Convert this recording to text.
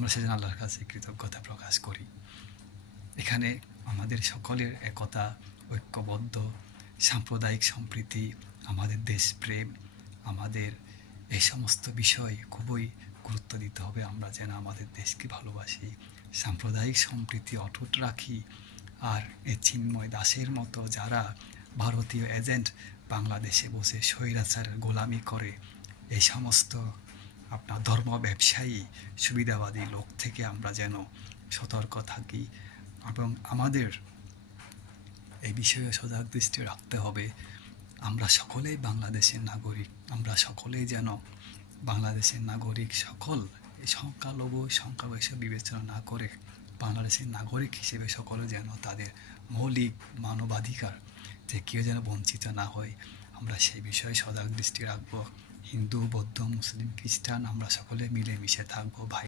আমরা সেজন্য আল্লাহর কাছে কৃতজ্ঞতা প্রকাশ করি। এখানে আমাদের সকলের একতা, ঐক্যবদ্ধ, সাম্প্রদায়িক সম্প্রীতি, আমাদের দেশপ্রেম, আমাদের এই সমস্ত বিষয় খুবই গুরুত্ব দিতে হবে। আমরা যেন আমাদের দেশকে ভালোবাসি, সাম্প্রদায়িক সম্প্রীতি অটুট রাখি। আর এই চিন্ময় দাসের মতো যারা ভারতীয় এজেন্ট বাংলাদেশে বসে স্বৈরাচারের গোলামি করে, এই সমস্ত আপনার ধর্ম ব্যবসায়ী সুবিধাবাদী লোক থেকে আমরা যেন সতর্ক থাকি এবং আমাদের এই বিষয়ে সজাগ দৃষ্টি রাখতে হবে। আমরা সকলেই বাংলাদেশের নাগরিক, আমরা সকলেই যেন বাংলাদেশের নাগরিক, সকল সংখ্যালঘু সংখ্যাগরিষ্ঠ বিবেচনা না করে বাংলাদেশের নাগরিক হিসেবে সকলে যেন তাদের মৌলিক মানবাধিকার যে কেউ যেন বঞ্চিত না হয়, আমরা সেই বিষয়ে সজাগ দৃষ্টি রাখবো। হিন্দু, বৌদ্ধ, মুসলিম, খ্রিস্টান আমরা সকলে মিলেমিশে থাকবো, ভাই।